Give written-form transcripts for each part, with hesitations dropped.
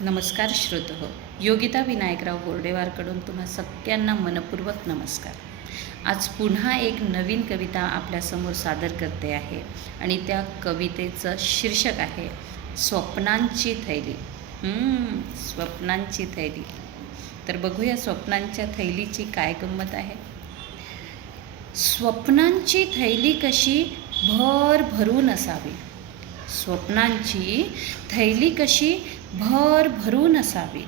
नमस्कार श्रोतहो, योगिता विनायकराव बोर्डेवारकडून तुम्हा सगळ्यांना मनपूर्वक नमस्कार. आज पुन्हा एक नवीन कविता आपल्यासमोर सादर करते आहे आणि त्या कवितेचं शीर्षक आहे स्वप्नांची थैली. स्वप्नांची थैली. तर बघूया स्वप्नांच्या थैलीची काय गंमत आहे. स्वप्नांची थैली कशी भरून असावी. स्वप्नांची थैली कशी भरून असावी.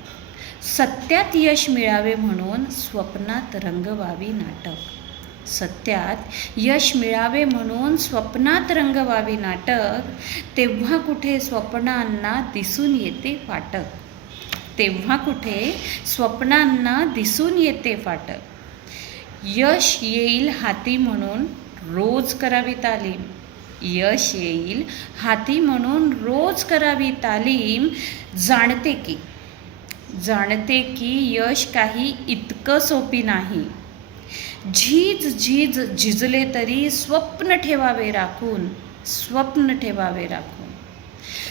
सत्यात यश मिळावे म्हणून स्वप्नात रंगवावी नाटक. सत्यात यश मिळावे म्हणून स्वप्नात रंगवावी नाटक. तेव्हा कुठे स्वप्नांना दिसून येते फाटक. तेव्हा कुठे स्वप्नांना दिसून येते फाटक. यश येईल हाती म्हणून रोज करावी तालीम. यश येईल हाती म्हणून रोज करावी तालीम. जाणते की यश काही इतकं सोपी नाही. झीज झिजले तरी स्वप्न ठेवावे राखून. स्वप्न ठेवावे राखून.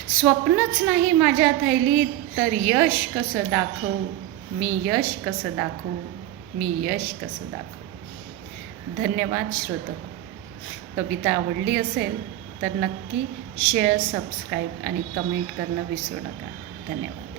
स्वप्नच नाही माझ्या थैलीत तर यश कसं दाखवू. मी यश कसं दाखवू. मी यश कसं दाखवू. धन्यवाद श्रोतो. कविता आवडली असेल तर नक्की शेअर, सबस्क्राईब आणि कमेंट करणं विसरू नका. धन्यवाद.